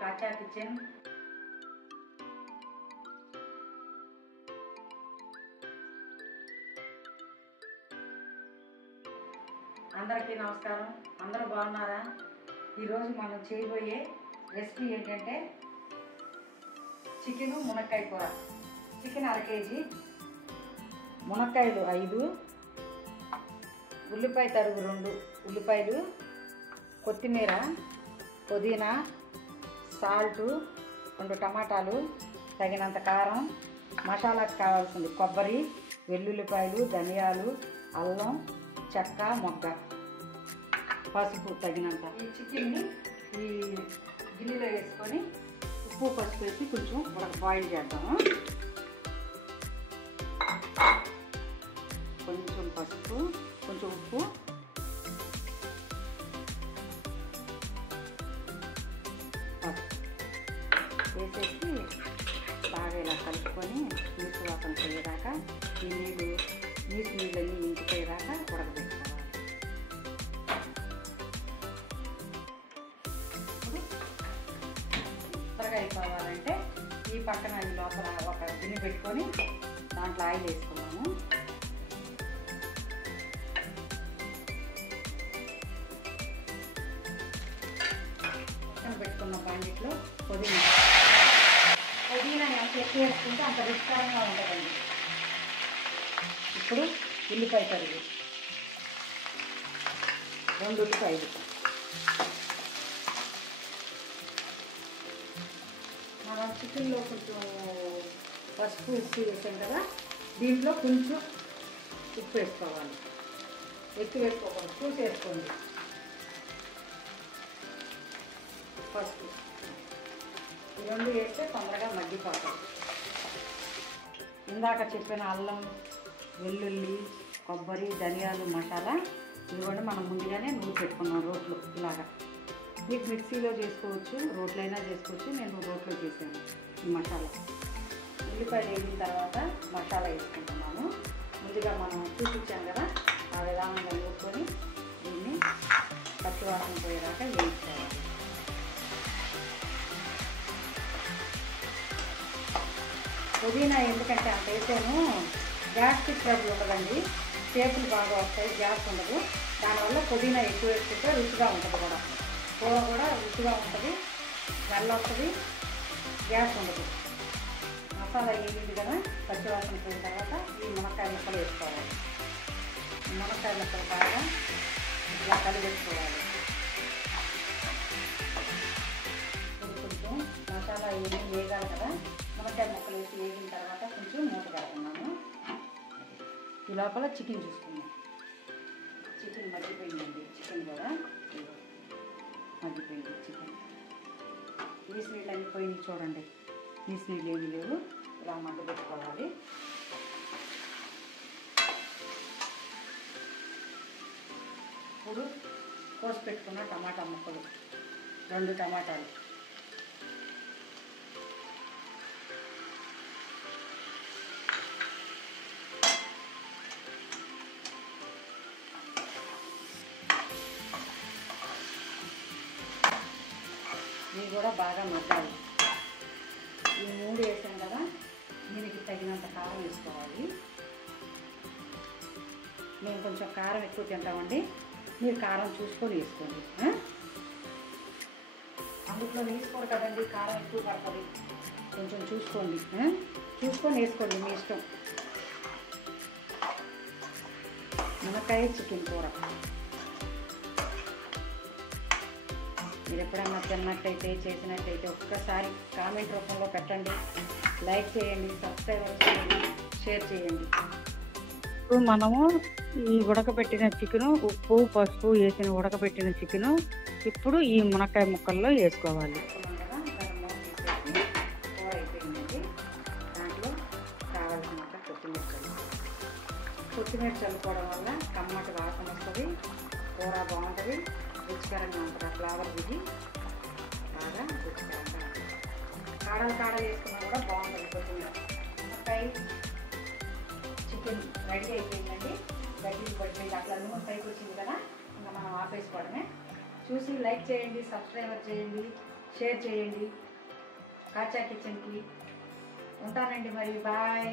కాచా kitchen. అందరికీ నమస్కారం. అందరూ బాగున్నారా? ఈరోజు మనం చేయబోయే రెసిపీ ఏంటంటే చికెను మునక్కాయ కూర. చికెన్ 1/2 కేజీ, మునక్కాయలు 5, ఉల్లిపాయ తరుగు 2 ఉల్లిపాయలు, కొత్తిమీర, పుదీనా, సాల్టు, 2 టమాటాలు, తగినంత కారం, మసాలాకు కావాల్సింది కొబ్బరి, వెల్లుల్లిపాయలు, ధనియాలు, అల్లం, చెక్క, మొగ్గ, పసుపు తగినంత. ఈ చికెన్ని ఈ గిన్నెలో వేసుకొని ఉప్పు పసుపు వేసి కొంచెం బాయిల్ చేద్దాము. కొంచెం పసుపు, కొంచెం ఉప్పు, వేసేసి బాగా ఇలా కలుపుకొని నీసు వాసన పోయేదాకా ఈ నీళ్ళన్నీ ఇంకిపోయేదాకా ఉడకబెట్టుకోవాలి. ఇప్పుడు త్వరగా అయిపోవాలంటే ఈ పక్కన ఈ లోపల ఒక గిన్నె పెట్టుకొని దాంట్లో ఆయిల్ వేసుకున్నాము. పక్కన పెట్టుకున్న బాండిట్లో పుదీనా ఎంత ఎక్కువ వేసుకుంటే అంత రుచికరంగా ఉంటుందండి. ఇప్పుడు ఉల్లిపాయ తరుగు 2 ఉల్లిపాయలు, మనం చికెన్లో కొంచెం పసుపు ఉప్పు వేసాం కదా, దీంట్లో కొంచెం ఉప్పు వేసుకోవాలి. ఎక్కువ వేసుకోకూడదు, చూసి వేసుకోండి. పసుపు ఈ 2 వేస్తే తొందరగా మగ్గిపోతాయి. ఇందాక చెప్పిన అల్లం, వెల్లుల్లి, కొబ్బరి, ధనియాలు, మసాలా ఇవి కూడా మనం ముందుగానే నూనె పెట్టుకున్నాం రోట్లో. ఇలాగా మీకు మిక్సీలో చేసుకోవచ్చు, రోట్లో అయినా చేసుకోవచ్చు. నేను రోట్లో చేశాను ఈ మసాలా. ఉల్లిపాయలు వేగిన తర్వాత మసాలా వేసుకుంటున్నాము. ముందుగా మనం చూపించాం కదా, ఆ విధానంగా వేసుకొని దీన్ని పచ్చివాసన పోయేదాకా వేయించుకోవాలి. పుదీనా ఎందుకంటే అంత వేసాను, గ్యాస్ట్రిక్ ట్రబుల్ ఉండదండి, చేతులు బాగా వస్తాయి, గ్యాస్ ఉండదు. దానివల్ల పుదీనా ఎక్కువ వేసుకుంటే రుచిగా ఉంటుంది కూడా, కూర కూడా రుచిగా ఉంటుంది, స్మెల్ వస్తుంది, గ్యాస్ ఉండదు. మసాలా వేగింది కదా, పచ్చివాసన పోయిన తర్వాత ఈ మునక్కాయ ముక్కలు వేసుకోవాలి. మునక్కాయ ముక్కలు బాగా ఇట్లా కలిపేసుకోవాలి. కొంచెం మసాలా వేగాలి కదా, మునక్కాయ ముక్కలు వేసి వేగిన తర్వాత కొంచెం మూత పెడుతున్నాము. ఈ లోపల చికెన్ చూసుకున్నాం. చికెన్ మగ్గిపోయిందండి. చికెన్ కూడా మగ్గిపోయింది. చికెన్ నీసు నీళ్ళు అన్నీ పోయింది చూడండి. నీసు నీళ్ళు ఏమీ లేవు. ఇలా మగ్గబెట్టుకోవాలి. ఇప్పుడు కోసి పెట్టుకున్న టమాటా ముక్కలు 2 టమాటాలు, ఇవి కూడా బాగా మగ్గాలి. ఈ 3 వేసాం కదా, దీనికి తగినంత కారం వేసుకోవాలి. మేము కొంచెం కారం ఎక్కువ తింటామండి, మీరు కారం చూసుకొని వేసుకోండి. అందులో వేసుకోరు కదండి, కారం ఎక్కువ పడుతుంది, కొంచెం చూసుకోండి. చూసుకొని వేసుకోండి, మీ ఇష్టం. మునక్కాయ చికెన్ కూర మీరు ఎప్పుడన్నా తిన్నట్టయితే, చేసినట్టయితే ఒక్కసారి కామెంట్ రూపంలో పెట్టండి, లైక్ చేయండి, సబ్స్క్రైబ్ చేయండి, షేర్ చేయండి. ఇప్పుడు మనము ఈ ఉడకబెట్టిన చికెను, ఉప్పు పసుపు వేసిన ఉడకబెట్టిన చికెను ఇప్పుడు ఈ మునక్కాయ ముక్కల్లో వేసుకోవాలి. కూర అయిపోయిందండి. దాంట్లో కావాల్సినంత కొత్తిమీర చల్లుకోవడం వల్ల కమ్మటి వాసన వస్తుంది, కూర బాగుంటుంది, రుచికరంగా ఉంటుంది. ఆ ఫ్లేవర్ దిగి బాగా రుచికరంగా ఉంటుంది. కాడలు వేసుకున్నా కూడా బాగుంటుంది. కొత్తిమీర మునక్కాయ చికెన్ రెడీ అయిపోయిందండి. గడ్డలు పడిపోయింది, అట్లా నూనె పైకి వచ్చింది కదా, ఇంకా మనం ఆపేసుకోవడమే. చూసి లైక్ చేయండి, సబ్స్క్రైబర్ చేయండి, షేర్ చేయండి కాచా కిచెన్కి. ఉంటానండి మరి, బాయ్.